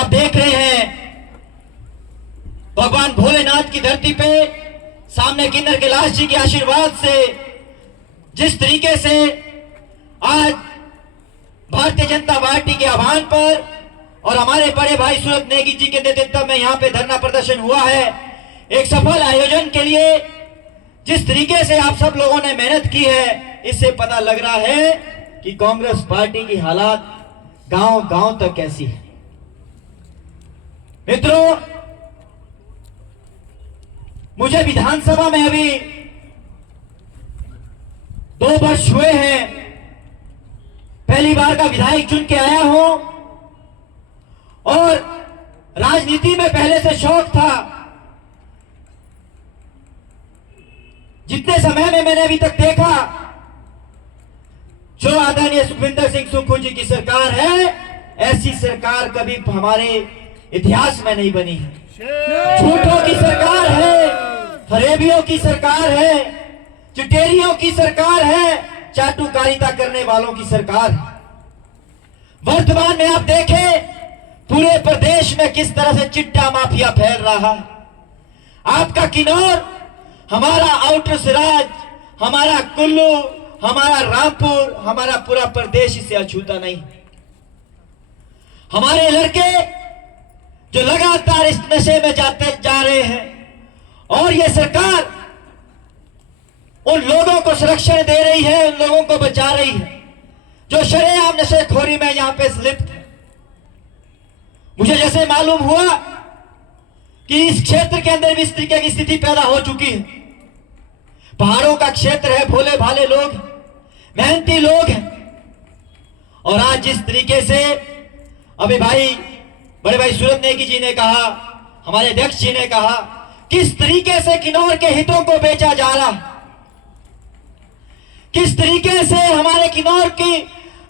आप देख रहे हैं भगवान भोलेनाथ की धरती पे सामने किन्नर कैलाश जी के आशीर्वाद से जिस तरीके से आज भारतीय जनता पार्टी के आह्वान पर और हमारे बड़े भाई सूरत नेगी जी के नेतृत्व में यहाँ पे धरना प्रदर्शन हुआ है, एक सफल आयोजन के लिए जिस तरीके से आप सब लोगों ने मेहनत की है, इससे पता लग रहा है कि कांग्रेस पार्टी की हालात गांव गांव तक कैसी है। मित्रों, मुझे विधानसभा में अभी 2 वर्ष हुए हैं, पहली बार का विधायक चुन के आया हूं और राजनीति में पहले से शौक था। जितने समय में मैंने अभी तक देखा, जो आदरणीय सुखविंदर सिंह सुक्खू जी की सरकार है, ऐसी सरकार कभी हमारे इतिहास में नहीं बनी है। झूठों की सरकार है, फरेबियों की सरकार है, चिटेरियों की सरकार है, चाटुकारिता करने वालों की सरकार है। वर्तमान में आप देखें पूरे प्रदेश में किस तरह से चिट्टा माफिया फैल रहा है। आपका किन्नौर, हमारा आउटर सिराज, हमारा कुल्लू, हमारा रामपुर, हमारा पूरा प्रदेश इसे अछूता नहीं। हमारे लड़के जो लगातार इस नशे में जाते जा रहे हैं और ये सरकार उन लोगों को संरक्षण दे रही है, उन लोगों को बचा रही है जो शरेआम नशेखोरी में यहां पे लिप्त है। मुझे जैसे मालूम हुआ कि इस क्षेत्र के अंदर भी इस तरीके की स्थिति पैदा हो चुकी है। पहाड़ों का क्षेत्र है, भोले भाले लोग, मेहनती लोग हैं, और आज जिस तरीके से अभी बड़े भाई सूरत नेगी जी ने कहा, हमारे अध्यक्ष जी ने कहा, किस तरीके से किन्नौर के हितों को बेचा जा रहा, किस तरीके से हमारे किन्नौर की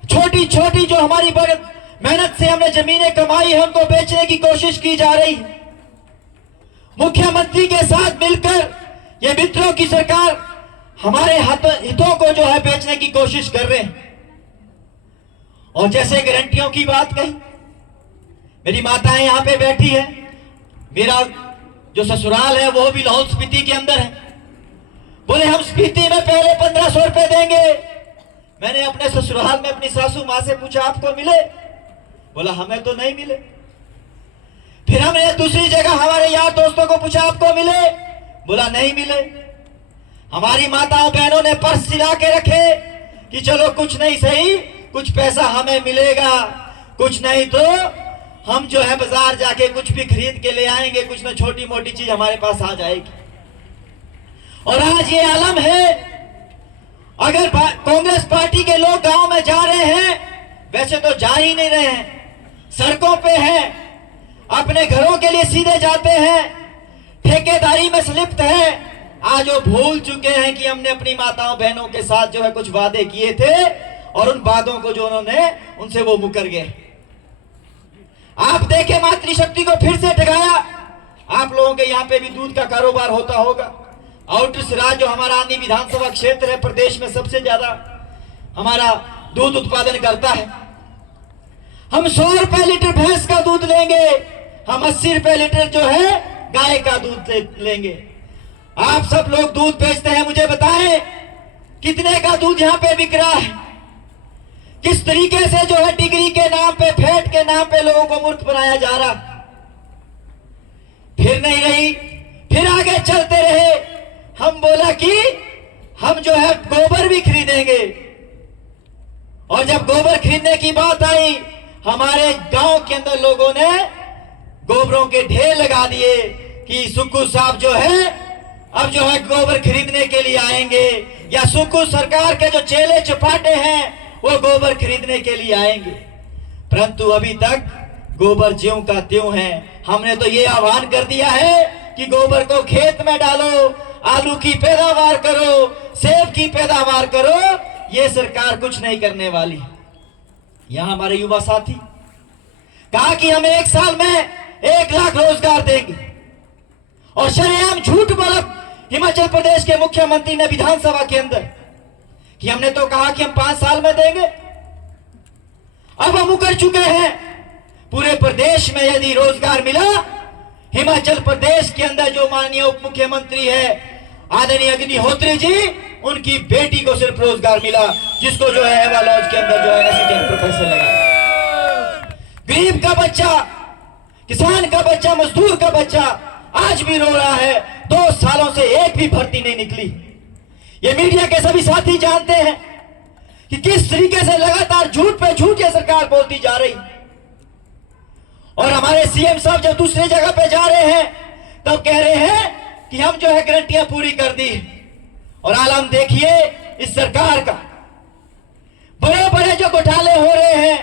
छोटी छोटी जो हमारी मेहनत से हमने जमीनें कमाई है उनको बेचने की कोशिश की जा रही है। मुख्यमंत्री के साथ मिलकर ये मित्रों की सरकार हमारे हितों को जो है बेचने की कोशिश कर रहे हैं। और जैसे गारंटियों की बात कही, मेरी माताएं यहां पे बैठी है, मेरा जो ससुराल है वो भी लाहौल स्पीति के अंदर है। बोले हम स्पीति में पहले 1500 रुपए देंगे। मैंने अपने ससुराल में अपनी सासू मां से पूछा आपको मिले? बोला हमें तो नहीं मिले। फिर हमने दूसरी जगह हमारे यार दोस्तों को पूछा आपको मिले? बोला नहीं मिले। हमारी माताओं बहनों ने पर्स सिला के रखे कि चलो कुछ नहीं सही, कुछ पैसा हमें मिलेगा, कुछ नहीं तो हम जो है बाजार जाके कुछ भी खरीद के ले आएंगे, कुछ ना छोटी मोटी चीज हमारे पास आ जाएगी। और आज ये आलम है, अगर कांग्रेस पार्टी के लोग गांव में जा रहे हैं, वैसे तो जा ही नहीं रहे हैं, सड़कों पे हैं, अपने घरों के लिए सीधे जाते हैं, ठेकेदारी में लिप्त हैं। आज वो भूल चुके हैं कि हमने अपनी माताओं बहनों के साथ जो है कुछ वादे किए थे और उन वादों को जो उन्होंने उनसे वो मुकर गए। आप देखें मातृशक्ति को फिर से ठगाया। आप लोगों के यहाँ पे भी दूध का कारोबार होता होगा। आउटर सिराज जो हमारा आनी विधानसभा क्षेत्र है, प्रदेश में सबसे ज्यादा हमारा दूध उत्पादन करता है। हम 100 रुपए लीटर भैंस का दूध लेंगे, हम 80 रुपए लीटर जो है गाय का दूध लेंगे। आप सब लोग दूध बेचते हैं, मुझे बताएं कितने का दूध यहाँ पे बिक रहा है? किस तरीके से जो है डिग्री के नाम पे, फैट के नाम पे लोगों को मूर्ख बनाया जा रहा। फिर नहीं रही, फिर आगे चलते रहे। हम बोला कि हम जो है गोबर भी खरीदेंगे, और जब गोबर खरीदने की बात आई, हमारे गांव के अंदर लोगों ने गोबरों के ढेर लगा दिए कि सुक्खू साहब जो है अब जो है गोबर खरीदने के लिए आएंगे, या सुक्खू सरकार के जो चेले चपाटे हैं वो गोबर खरीदने के लिए आएंगे। परंतु अभी तक गोबर ज्यों का त्यों है। हमने तो ये आह्वान कर दिया है कि गोबर को खेत में डालो, आलू की पैदावार करो, सेब की पैदावार करो। ये सरकार कुछ नहीं करने वाली। यहां हमारे युवा साथी कहा कि हम 1 साल में 1 लाख रोजगार देंगे, और शरेआम झूठ बोला हिमाचल प्रदेश के मुख्यमंत्री ने विधानसभा के अंदर कि हमने तो कहा कि हम 5 साल में देंगे। अब हम मुकर चुके हैं। पूरे प्रदेश में यदि रोजगार मिला, हिमाचल प्रदेश के अंदर जो माननीय उप मुख्यमंत्री है आदरणीय अग्निहोत्री जी, उनकी बेटी को सिर्फ रोजगार मिला, जिसको जो है हेवा लॉज के अंदर जो है असिस्टेंट प्रोफेसर लगा। गरीब का बच्चा, किसान का बच्चा, मजदूर का बच्चा आज भी रो रहा है। 2 सालों से एक भी भर्ती नहीं निकली। ये मीडिया के सभी साथी जानते हैं कि किस तरीके से लगातार झूठ पे झूठ ये सरकार बोलती जा रही। और हमारे सीएम साहब जब दूसरे जगह पे जा रहे हैं तब कह रहे हैं कि हम जो है गारंटियां पूरी कर दी। और आलम देखिए इस सरकार का, बड़े बड़े जो घोटाले हो रहे हैं,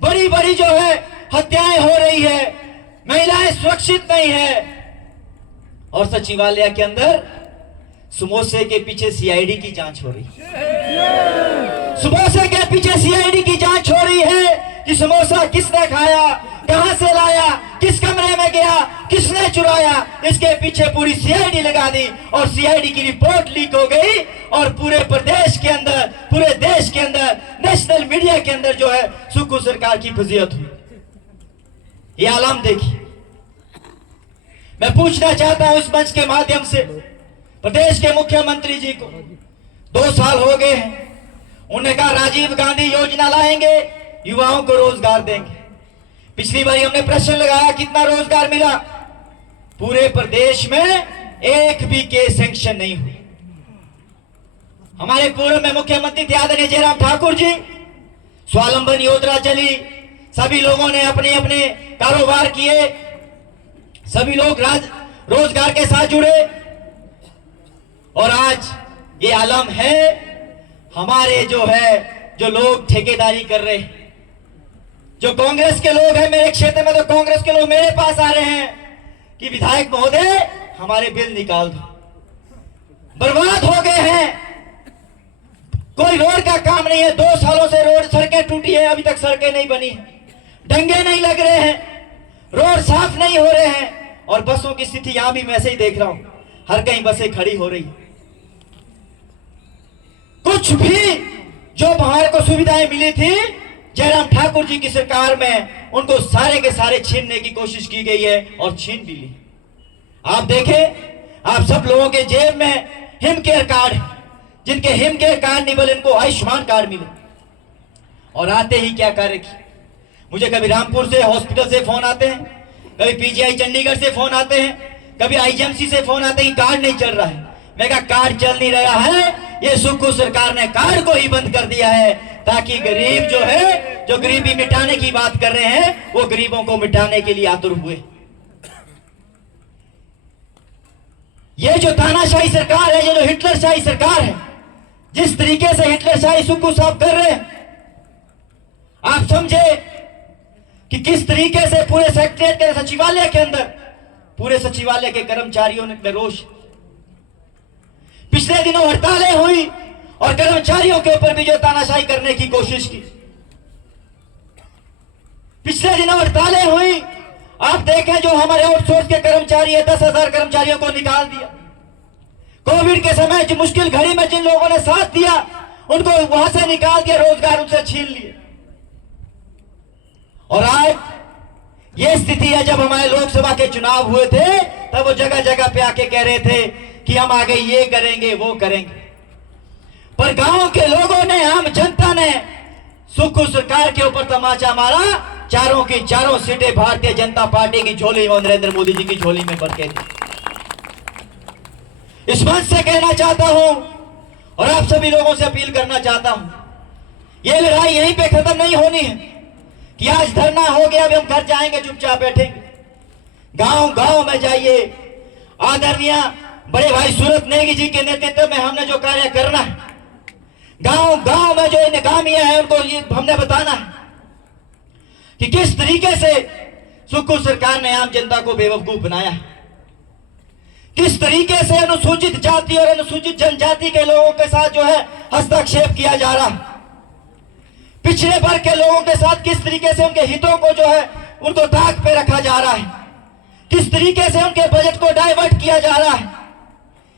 बड़ी बड़ी जो है हत्याएं हो रही है, महिलाएं सुरक्षित नहीं है, और सचिवालय के अंदर समोसे के पीछे सीआईडी की जांच हो रही है। समोसे के पीछे सीआईडी की जांच हो रही है कि समोसा किसने खाया, कहां से लाया, किस कमरे में गया, किसने चुराया। इसके पीछे पूरी सीआईडी लगा दी और सीआईडी की रिपोर्ट लीक हो गई और पूरे प्रदेश के अंदर, पूरे देश के अंदर, नेशनल मीडिया के अंदर जो है सुक्खू सरकार की फजीहत हुई। ये आलम देखिए। मैं पूछना चाहता हूं इस मंच के माध्यम से प्रदेश के मुख्यमंत्री जी को, 2 साल हो गए हैं, उन्होंने कहा राजीव गांधी योजना लाएंगे, युवाओं को रोजगार देंगे। पिछली बार हमने प्रश्न लगाया कितना रोजगार मिला, पूरे प्रदेश में एक भी केस सैंक्शन नहीं हुई। हमारे पूर्व में मुख्यमंत्री थे आदरणीय जयराम ठाकुर जी, स्वावलंबन योजना चली, सभी लोगों ने अपने अपने कारोबार किए, सभी लोग रोजगार के साथ जुड़े। और आज ये आलम है हमारे जो लोग ठेकेदारी कर रहे हैं, जो कांग्रेस के लोग हैं, मेरे क्षेत्र में तो कांग्रेस के लोग मेरे पास आ रहे हैं कि विधायक महोदय हमारे बिल निकाल दो, बर्बाद हो गए हैं, कोई रोड का काम नहीं है। 2 सालों से रोड, सड़कें टूटी है, अभी तक सड़कें नहीं बनी है, डंगे नहीं लग रहे हैं, रोड साफ नहीं हो रहे हैं। और बसों की स्थिति यहां भी मैं ऐसे ही देख रहा हूं, हर कहीं बसें खड़ी हो रही। कुछ भी जो हमारे को सुविधाएं मिली थी जयराम ठाकुर जी की सरकार में, उनको सारे के सारे छीनने की कोशिश की गई है और छीन भी ली। आप देखें, आप सब लोगों के जेब में हिम केयर कार्ड, जिनके हिम केयर कार्ड नहीं बने इनको आयुष्मान कार्ड मिले। और आते ही क्या कार्य की, मुझे कभी रामपुर से हॉस्पिटल से फोन आते हैं, कभी पीजीआई चंडीगढ़ से फोन आते हैं, कभी आईजीएमसी से फोन आते हैं, कार्ड नहीं चल रहा है। मैं कहा कार्ड चल नहीं रहा है, ये सुक्खू सरकार ने कार्ड को ही बंद कर दिया है ताकि गरीब जो है, जो गरीबी मिटाने की बात कर रहे हैं, वो गरीबों को मिटाने के लिए आतुर हुए। ये जो तानाशाही सरकार है, ये जो हिटलरशाही सरकार है, जिस तरीके से हिटलरशाही सुक्खू साहब कर रहे हैं, आप समझे कि किस तरीके से पूरे सेक्रेटरीट के सचिवालय के अंदर पूरे सचिवालय के कर्मचारियों ने रोष, पिछले दिनों हड़तालें हुई और कर्मचारियों के ऊपर भी जो तानाशाही करने की कोशिश की। पिछले दिनों हड़तालें हुई, आप देखें जो हमारे आउटसोर्स के कर्मचारी है, 10,000 कर्मचारियों को निकाल दिया। कोविड के समय जो मुश्किल घड़ी में जिन लोगों ने साथ दिया उनको वहां से निकाल दिया, रोजगार उनसे छीन लिए। और आज ये स्थिति है, जब हमारे लोकसभा के चुनाव हुए थे तब वो जगह जगह पे आके कह रहे थे कि हम आगे ये करेंगे वो करेंगे, पर गांव के लोगों ने, आम जनता ने सुक्खू सरकार के ऊपर तमाचा मारा। चारों की चारों सीटें भारतीय जनता पार्टी की झोली में, नरेंद्र मोदी जी की झोली में भर के दी। इस मंच से कहना चाहता हूं और आप सभी लोगों से अपील करना चाहता हूं, यह लड़ाई यहीं पे खत्म नहीं होनी है कि आज धरना हो गया अब हम घर जाएंगे चुपचाप बैठेंगे। गांव गांव में जाइए। आदरणीय बड़े भाई सूरत नेगी जी के नेतृत्व में हमने जो कार्य करना है, गांव गांव में जो नाकामियां हैं उनको हमने बताना है कि किस तरीके से सुक्खू सरकार ने आम जनता को बेवकूफ बनाया है, किस तरीके से अनुसूचित जाति और अनुसूचित जनजाति के लोगों के साथ जो है हस्तक्षेप किया जा रहा है, पिछड़े वर्ग के लोगों के साथ किस तरीके से उनके हितों को जो है उनको ताक पे रखा जा रहा है, किस तरीके से उनके बजट को डाइवर्ट किया जा रहा है।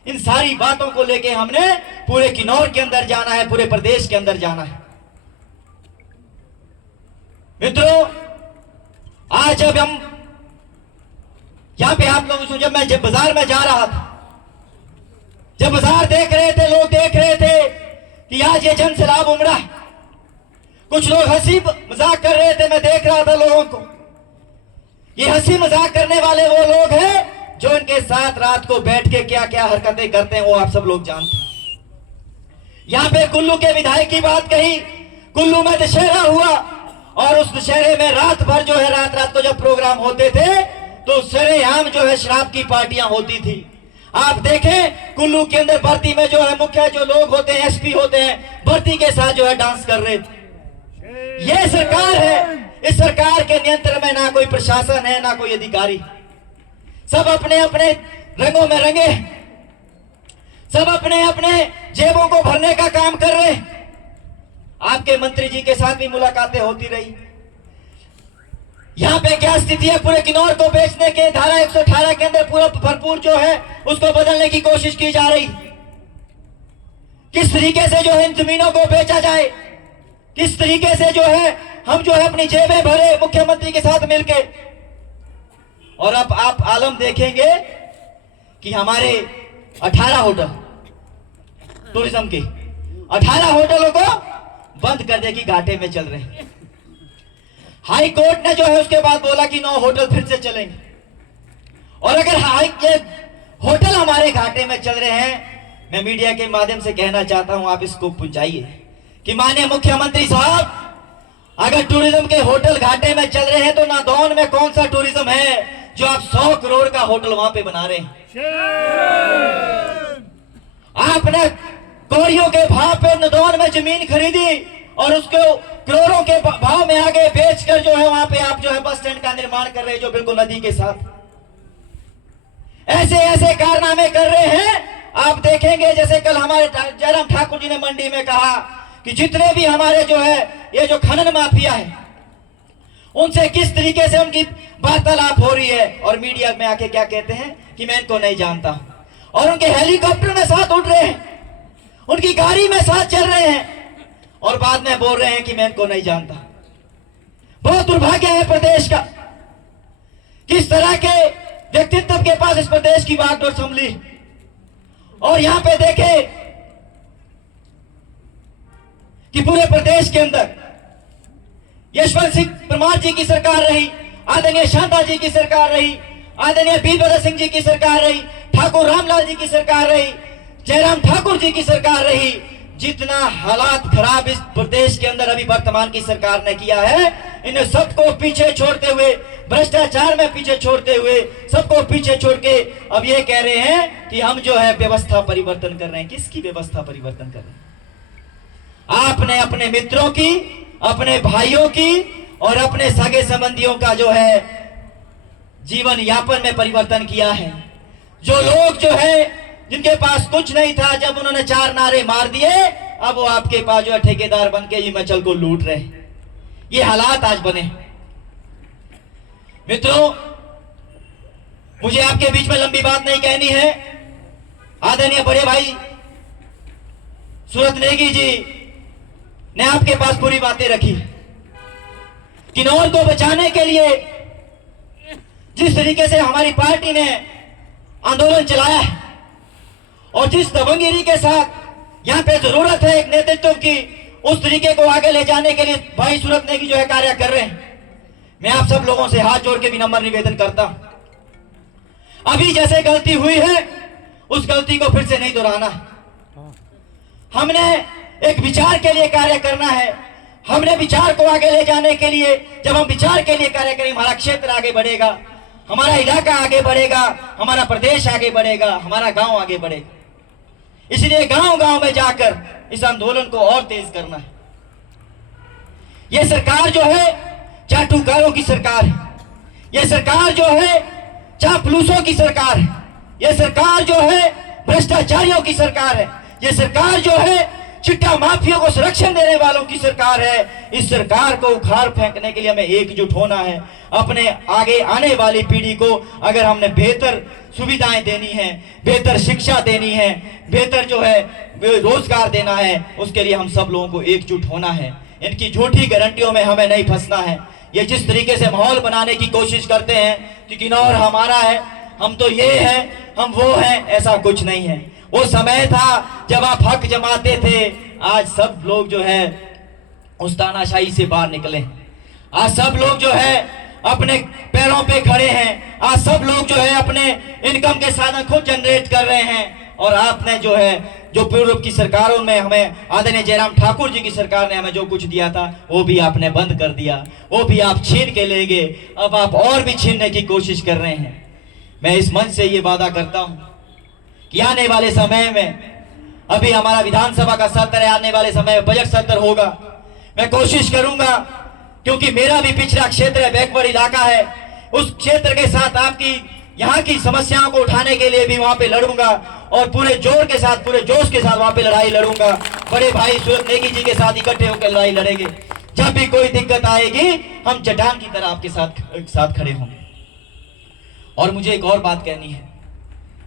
इन सारी बातों को लेके हमने पूरे किन्नौर के अंदर जाना है, पूरे प्रदेश के अंदर जाना है। मित्रों, आज जब हम यहाँ पे आप लोगों से, जब बाजार में जा रहा था, जब बाजार देख रहे थे, लोग देख रहे थे कि आज ये जन सैलाब उमड़ा है, कुछ लोग हंसी मजाक कर रहे थे, मैं देख रहा था लोगों को। ये हंसी मजाक करने वाले वो लोग हैं जो इनके साथ रात को बैठ के क्या क्या हरकतें करते हैं, वो आप सब लोग जानते हैं। यहां पे कुल्लू के विधायक की बात कही, कुल्लू में दशहरा हुआ और उस दशहरे में रात भर जो है, रात रात को जब प्रोग्राम होते थे तो सरेआम जो है शराब की पार्टियां होती थी। आप देखें कुल्लू के अंदर भर्ती में जो है मुख्य जो लोग होते हैं, एसपी होते हैं, भर्ती के साथ जो है डांस कर रहे थे। ये सरकार है, इस सरकार के नियंत्रण में ना कोई प्रशासन है, ना कोई अधिकारी, सब अपने अपने रंगों में रंगे, सब अपने अपने जेबों को भरने का काम कर रहे। आपके मंत्री जी के साथ भी मुलाकातें होती रही। यहां पे क्या स्थिति है, पूरे किन्नौर को बेचने के धारा 118 के अंदर पूरा भरपूर जो है उसको बदलने की कोशिश की जा रही। किस तरीके से जो है इन जमीनों को बेचा जाए, किस तरीके से जो है हम जो है अपनी जेबें भरे मुख्यमंत्री के साथ मिलके। और अब आप आलम देखेंगे कि हमारे 18 होटल टूरिज्म के 18 होटलों को बंद कर दे की घाटे में चल रहे हैं। हाई कोर्ट ने जो है उसके बाद बोला कि 9 होटल फिर से चलेंगे। और अगर ये होटल हमारे घाटे में चल रहे हैं, मैं मीडिया के माध्यम से कहना चाहता हूं, आप इसको पहुंचाइए कि माननीय मुख्यमंत्री साहब, अगर टूरिज्म के होटल घाटे में चल रहे हैं तो नादौन में कौन सा टूरिज्म है जो आप 100 करोड़ का होटल वहां पे बना रहे हैं। आपने कौड़ियों के भाव पे नादौन में जमीन खरीदी और उसको करोड़ों के भाव में आगे बेचकर जो है वहां पे आप जो है बस स्टैंड का निर्माण कर रहे हैं, जो बिल्कुल नदी के साथ। ऐसे ऐसे कारनामे कर रहे हैं। आप देखेंगे जैसे कल हमारे जयराम ठाकुर जी ने मंडी में कहा कि जितने भी हमारे जो है ये जो खनन माफिया है, उनसे किस तरीके से उनकी वार्तालाप हो रही है, और मीडिया में आके क्या कहते हैं कि मैं इनको नहीं जानता, और उनके हेलीकॉप्टर में साथ उड़ रहे हैं, उनकी गाड़ी में साथ चल रहे हैं, और बाद में बोल रहे हैं कि मैं इनको नहीं जानता। बहुत दुर्भाग्य है प्रदेश का, किस तरह के व्यक्तित्व के पास इस प्रदेश की बागडोर संभली। और यहां पे देखें कि पूरे प्रदेश के अंदर यशवंत सिंह परमार जी की सरकार रही, आदरणीय शांता जी की सरकार रही, आदरणीय वीरभद्र सिंह जी की सरकार रही, ठाकुर रामलाल जी की सरकार रही, जयराम ठाकुर जी की सरकार रही। जितना हालात खराब इस प्रदेश के अंदर अभी वर्तमान की सरकार ने किया है, इन सबको पीछे छोड़ते हुए, भ्रष्टाचार में पीछे छोड़ते हुए, सबको पीछे छोड़ के अब ये कह रहे हैं कि हम जो है व्यवस्था परिवर्तन कर रहे हैं। किसकी व्यवस्था परिवर्तन कर रहे हैं? आपने अपने मित्रों की, अपने भाइयों की और अपने सगे संबंधियों का जो है जीवन यापन में परिवर्तन किया है। जो लोग जो है जिनके पास कुछ नहीं था, जब उन्होंने 4 नारे मार दिए, अब वो आपके पास जो है ठेकेदार बन के हिमाचल को लूट रहे। ये हालात आज बने। मित्रों, मुझे आपके बीच में लंबी बात नहीं कहनी है। आदरणीय बड़े भाई सूरत नेगी जी ने आपके पास पूरी बातें रखी। किन्नौर को बचाने के लिए जिस तरीके से हमारी पार्टी ने आंदोलन चलाया है और जिस दबंगगिरी के साथ यहां पे जरूरत है एक नेतृत्व की, उस तरीके को आगे ले जाने के लिए भाई सूरत नेगी जो है कार्य कर रहे हैं। मैं आप सब लोगों से हाथ जोड़ के विनम्र निवेदन करता हूं, अभी जैसे गलती हुई है उस गलती को फिर से नहीं दोहराना। हमने एक विचार के लिए कार्य करना है। हमने विचार को आगे ले जाने के लिए, जब हम विचार के लिए कार्य करेंगे, हमारा क्षेत्र आगे बढ़ेगा, हमारा इलाका आगे बढ़ेगा, हमारा प्रदेश आगे बढ़ेगा, हमारा गांव आगे बढ़ेगा। इसलिए गांव गांव में जाकर इस आंदोलन को और तेज करना है। यह सरकार जो है चाटुकारों की सरकार है, यह सरकार जो है चापलूसों की सरकार है, यह सरकार जो है भ्रष्टाचारियों की सरकार है, यह सरकार जो है चिट्टा माफिया को संरक्षण देने वालों की सरकार है। इस सरकार को उखाड़ फेंकने के लिए हमें एकजुट होना है। अपने आगे आने वाली पीढ़ी को अगर हमने बेहतर सुविधाएं देनी है, बेहतर शिक्षा देनी है, बेहतर जो है रोजगार देना है, उसके लिए हम सब लोगों को एकजुट होना है। इनकी झूठी गारंटियों में हमें नहीं फंसना है। ये जिस तरीके से माहौल बनाने की कोशिश करते हैं कि किन्नौर हमारा है, हम तो ये हैं, हम वो हैं, ऐसा कुछ नहीं है। वो समय था जब आप हक जमाते थे। आज सब लोग जो है उस तानाशाही से बाहर निकले। आज सब लोग जो है अपने पैरों पे खड़े हैं। आज सब लोग जो है अपने इनकम के साधन खुद जनरेट कर रहे हैं। और आपने जो है, जो पूर्व की सरकारों में हमें आदरणीय जयराम ठाकुर जी की सरकार ने हमें जो कुछ दिया था वो भी आपने बंद कर दिया, वो भी आप छीन के ले गए। अब आप और भी छीनने की कोशिश कर रहे हैं। मैं इस मंच से ये वादा करता हूं कि आने वाले समय में, अभी हमारा विधानसभा का सत्र है, आने वाले समय में बजट सत्र होगा। मैं कोशिश करूंगा, क्योंकि मेरा भी पिछड़ा क्षेत्र है, बैकवर्ड इलाका है, उस क्षेत्र के साथ आपकी यहाँ की समस्याओं को उठाने के लिए भी वहां पे लड़ूंगा और पूरे जोर के साथ, पूरे जोश के साथ वहां पे लड़ाई लड़ूंगा। बड़े भाई सूरत नेगी जी के साथ इकट्ठे होकर लड़ाई लड़ेंगे। जब भी कोई दिक्कत आएगी हम चट्टान की तरह आपके साथ खड़े होंगे। और मुझे एक और बात कहनी है।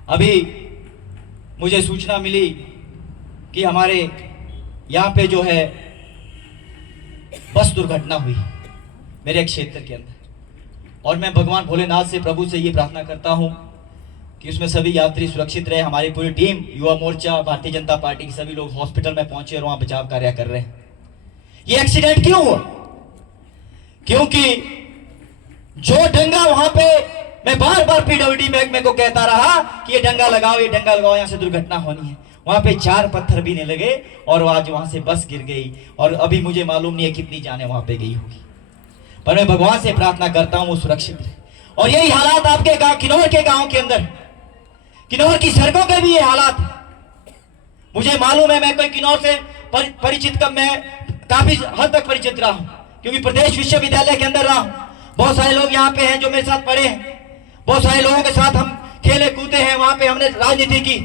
अभी मुझे सूचना मिली कि हमारे यहाँ पे जो है बस दुर्घटना हुई मेरे क्षेत्र के अंदर, और मैं भगवान भोलेनाथ से, प्रभु से ये प्रार्थना करता हूँ कि उसमें सभी यात्री सुरक्षित रहे। हमारी पूरी टीम, युवा मोर्चा, भारतीय जनता पार्टी के सभी लोग हॉस्पिटल में पहुंचे और वहां बचाव कार्य कर रहे हैं। ये एक्सीडेंट क्यों हुआ? क्योंकि जो डंगा वहां पे, मैं बार बार पीडब्ल्यूडी महकमे को कहता रहा कि ये डंगा लगाओ, ये डंगा लगाओ, यहाँ से दुर्घटना होनी है। वहां पे 4 पत्थर भी नहीं लगे और आज वहां से बस गिर गई। और अभी मुझे मालूम नहीं है कितनी जाने वहां पे गई होगी, पर मैं भगवान से प्रार्थना करता हूं वो सुरक्षित रहे। और यही हालात आपके गांव, किन्नौर के गांव के अंदर, किन्नौर की सड़कों के भी ये हालात। मुझे मालूम है, मैं कोई किन्नौर से परिचित कम, मैं काफी हद तक परिचित रहा हूं, क्योंकि प्रदेश विश्वविद्यालय के अंदर रहा हूं। बहुत सारे लोग यहाँ पे हैं जो मेरे साथ पढ़े हैं, बहुत सारे लोगों के साथ हम खेले कूदे हैं, वहां पे हमने राजनीति की,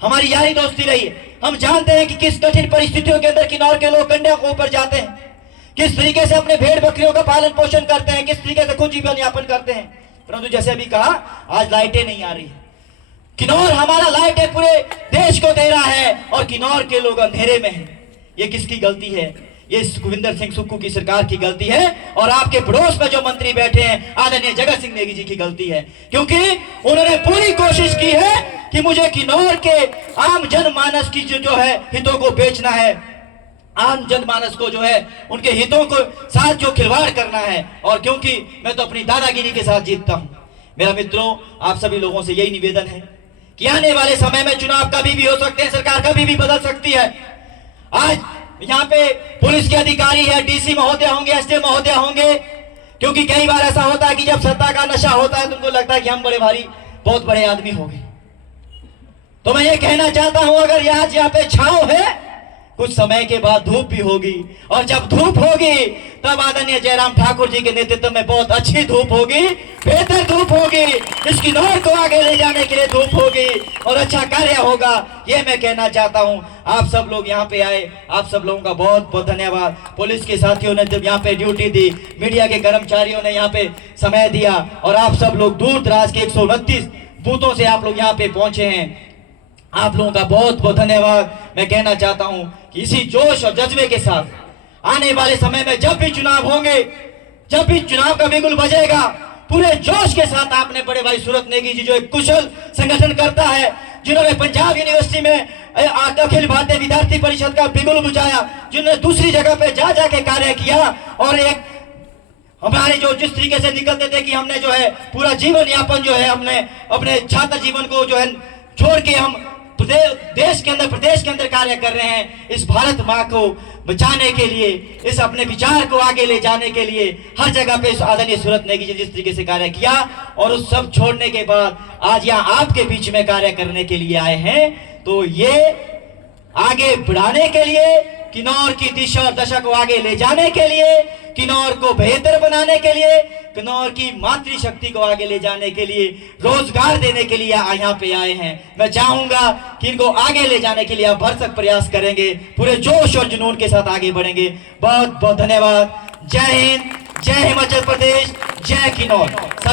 हमारी यारी दोस्ती रही है। हम जानते हैं कि किस कठिन परिस्थितियों के अंदर किन्नौर के लोग कंडे के ऊपर जाते हैं, किस तरीके से अपने भेड़ बकरियों का पालन पोषण करते हैं, किस तरीके से खुद जीवन यापन करते हैं। परंतु जैसे अभी कहा, आज लाइटें नहीं आ रही। किन्नौर हमारा लाइटें पूरे देश को दे रहा है और किन्नौर के लोग अंधेरे में हैं। ये किसकी गलती है? ये सुखविंदर सिंह सुक्खू की सरकार की गलती है और आपके पड़ोस में जो मंत्री बैठे हैं आदरणीय जगत सिंह नेगी जी की गलती है, क्योंकि उन्होंने पूरी कोशिश की है कि मुझे किन्नौर के आम जनमानस की जो है हितों को बेचना है, आम जनमानस को जो है उनके हितों को साथ जो खिलवाड़ करना है। और क्योंकि मैं तो अपनी दादागिरी के साथ जीतता हूं। मेरा मित्रों, आप सभी लोगों से यही निवेदन है कि आने वाले समय में चुनाव कभी भी हो सकते हैं, सरकार कभी भी बदल सकती है। आज यहाँ पे पुलिस के अधिकारी है, डीसी महोदय होंगे, एसडीएम महोदय होंगे, क्योंकि कई बार ऐसा होता है कि जब सत्ता का नशा होता है तो उनको लगता है कि हम बड़े भारी, बहुत बड़े आदमी हो गए। तो मैं ये कहना चाहता हूं, अगर आज यहाँ पे छांव है, कुछ समय के बाद धूप भी होगी, और जब धूप होगी तब आदरणीय जयराम ठाकुर जी के नेतृत्व में बहुत अच्छी धूप होगी, बेहतर धूप होगी, इस किन्नौर को आगे ले जाने के लिए धूप होगी और अच्छा कार्य होगा। ये मैं कहना चाहता हूं। आप सब लोग यहाँ पे आए, आप सब लोगों का बहुत बहुत धन्यवाद। पुलिस के साथियों ने जब यहाँ पे ड्यूटी दी, मीडिया के कर्मचारियों ने यहाँ पे समय दिया, और आप सब लोग दूर दराज के 129 बूथों से आप लोग यहाँ पे पहुंचे हैं। आप लोगों का बहुत बहुत धन्यवाद। मैं कहना चाहता हूं कि इसी जोश और जज्बे के साथ आने वाले समय में जब भी चुनाव होंगे, जब भी चुनाव का बिगुल बजेगा, पूरे जोश के साथ आपने बड़े भाई सूरत नेगी जी, जो एक कुशल संगठन करता है, जिन्होंने पंजाब यूनिवर्सिटी में अखिल भारतीय विद्यार्थी परिषद का बिगुल बुझाया, जिन्होंने दूसरी जगह पे जा जाके कार्य किया, और एक हमारे जो जिस तरीके से निकलते थे कि हमने जो है पूरा जीवन यापन जो है हमने अपने छात्र जीवन को जो है छोड़ के हम देश के अंदर, प्रदेश के अंदर कार्य कर रहे हैं, इस भारत माँ को बचाने के लिए, इस अपने विचार को आगे ले जाने के लिए हर जगह पे आदरणीय सूरत नेगी जी जिस तरीके से कार्य किया, और उस सब छोड़ने के बाद आज यहाँ आपके बीच में कार्य करने के लिए आए हैं। तो ये आगे बढ़ाने के लिए, किन्नौर की दिशा और दशा को आगे ले जाने के लिए, किन्नौर को बेहतर बनाने के लिए, किन्नौर की मातृशक्ति को आगे ले जाने के लिए, रोजगार देने के लिए यहाँ पे आए हैं। मैं चाहूंगा कि इनको आगे ले जाने के लिए आप भरसक प्रयास करेंगे, पूरे जोश और जुनून के साथ आगे बढ़ेंगे। बहुत बहुत धन्यवाद। जय हिंद, जय हिमाचल प्रदेश, जय किन्नौर।